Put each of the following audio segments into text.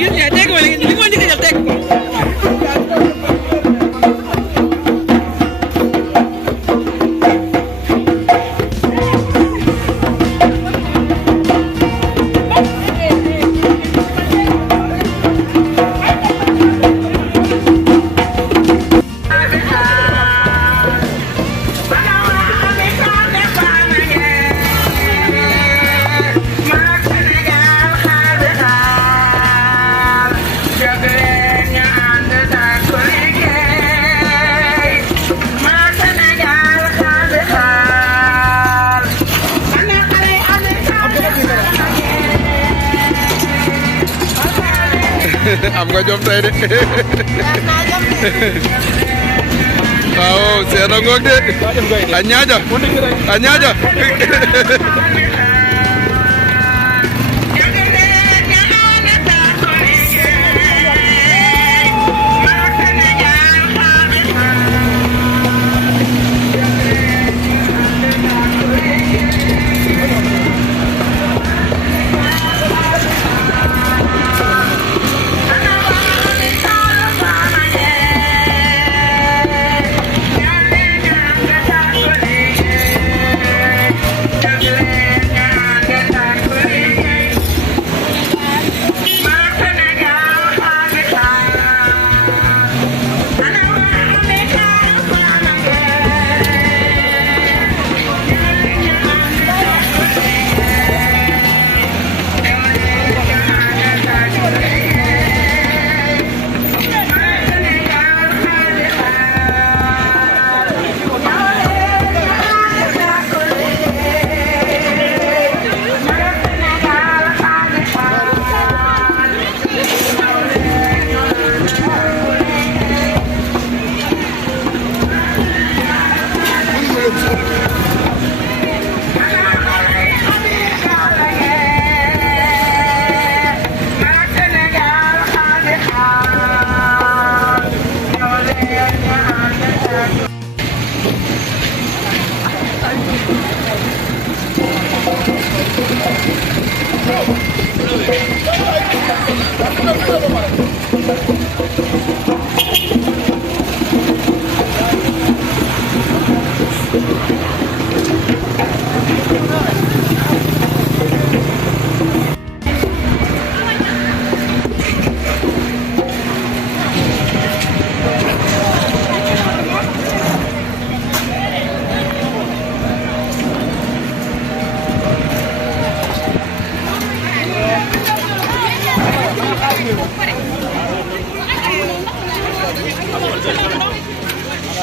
gis nga dégg nga li ma njëkk a jël teg ko. am nga jom tey de waaw seena ngoog de a ñaaja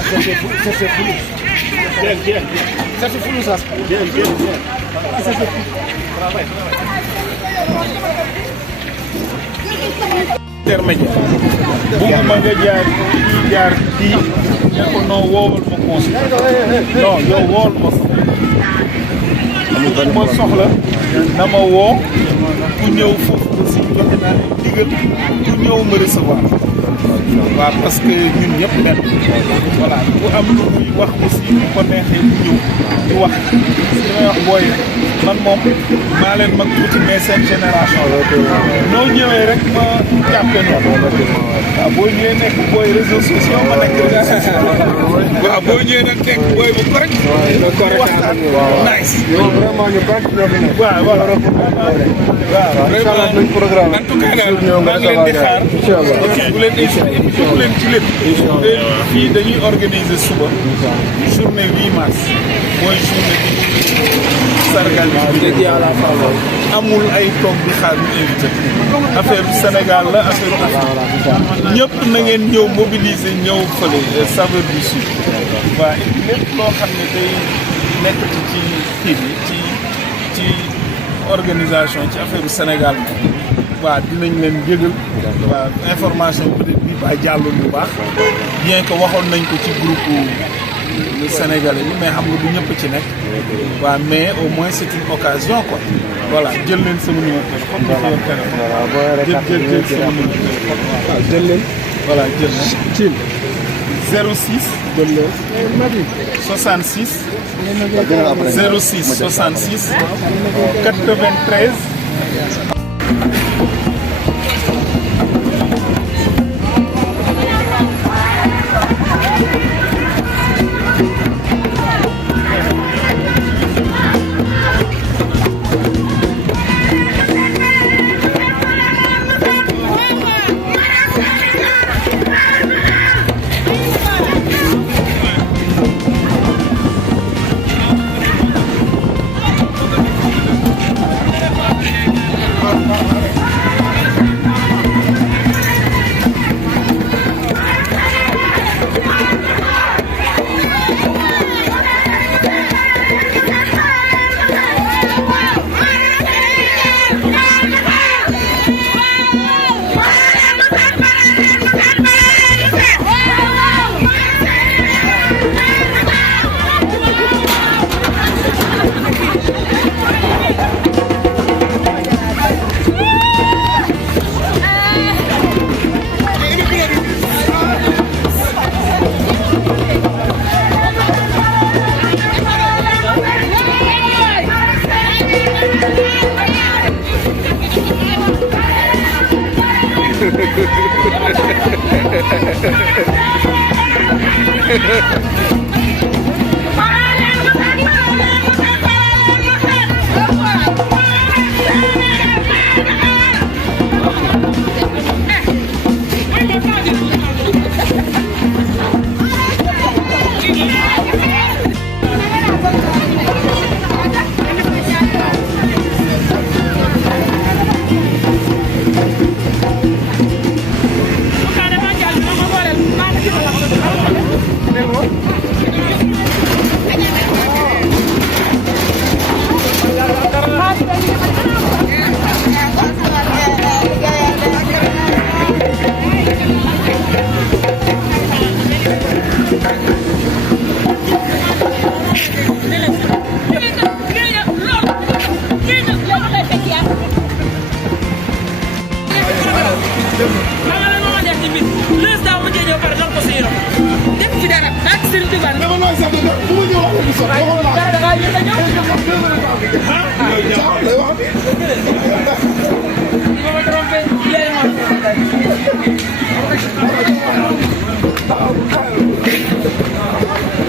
Ça c'est flou. Bien. Ça c'est flou ça. Bien. Ah, ça c'est flou. Travail. Intermédiaire. Bugguma nga jaar kii ne ko non woowal ma conseil. Non yow woowal ma soxla. ma soxla na ma woo ku ñëw foofu aussi joxe naa digal ku ñëw ma recevoir. waaw parce que ñun ñëpp benn voilà bu am lu muy wax aussi bu ko neexee bu ñëw di wax li may wax booy man moom maa leen mag tuuti mais seen génération noo ñëwee rek ma jàppe noonu waaw boo ñëwee nekk booy réseaux sociaux ma nekk réseaux sociaux waaw boo ñëwee nag nekk booy bu correct waxtaan nice vraiment ñu baax ñoo fi nekk waaw voilà waaw vraiment programme en tout cas daal maa ngi leen di xaar bu leen bu leen ci lépp fii dañuy organiser suba journée 8 mars mooy journée bi sargal bi amul ay toog di xaar ñu invité affaire du Sénégal la affaire du Afrique ñëpp na ngeen ñëw mobiliser ñëw fële saveur du sud waaw lépp loo xam ne day nekk ci kii bi ci organisation ci affaire du Sénégal waaw dinañ leen yëgal waaw information peut-être bi ba jàllul bu baax bien que waxoon nañ ko ci groupe le Sénégalais bi mais xam nga du ñëpp ci nekk waaw mais au moins c'est une occasion quoi voilà jël leen sama numéro téléphone jël sama numéro téléphone waaw jël leen voilà jël leen 06 66 06 66 93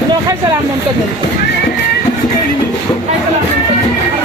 No, hay salam moom toj nañu ko. Hay salam moom toj nañu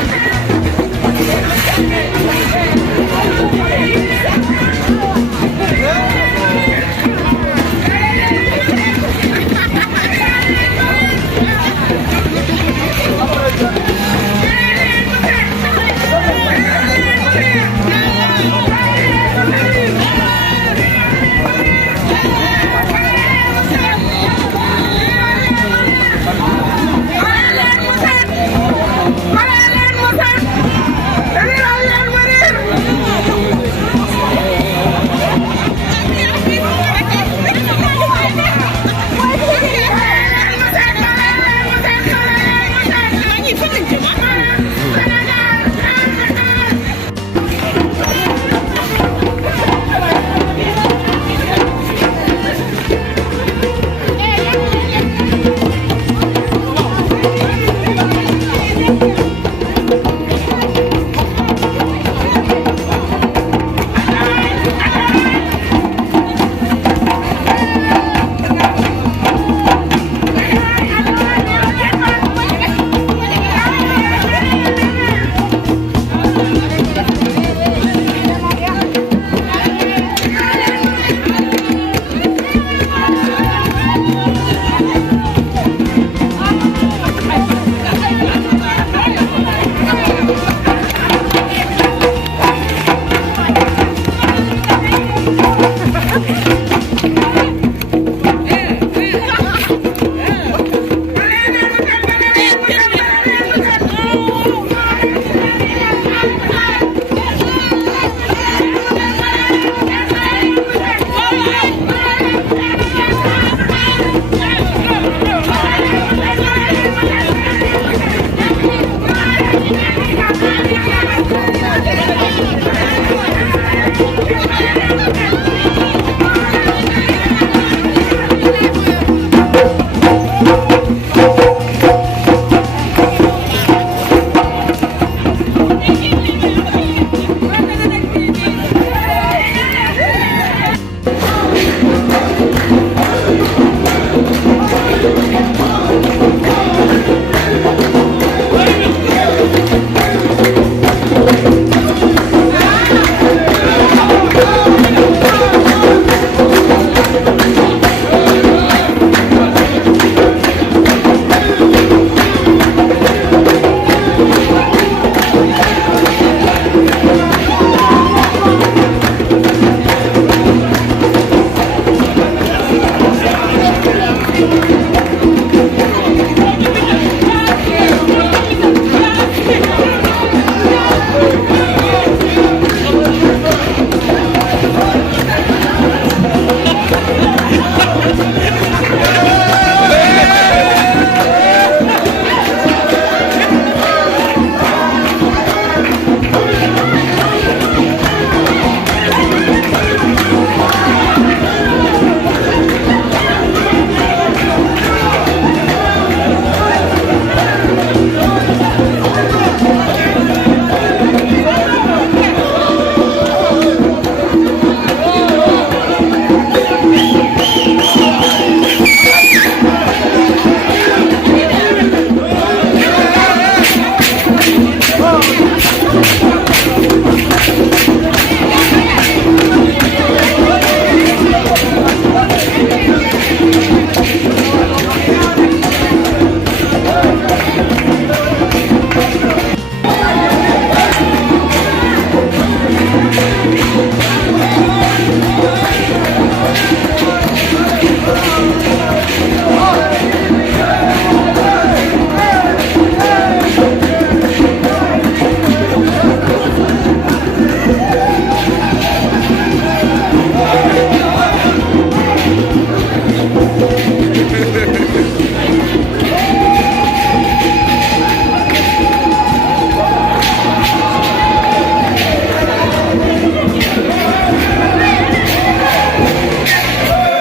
Thank you.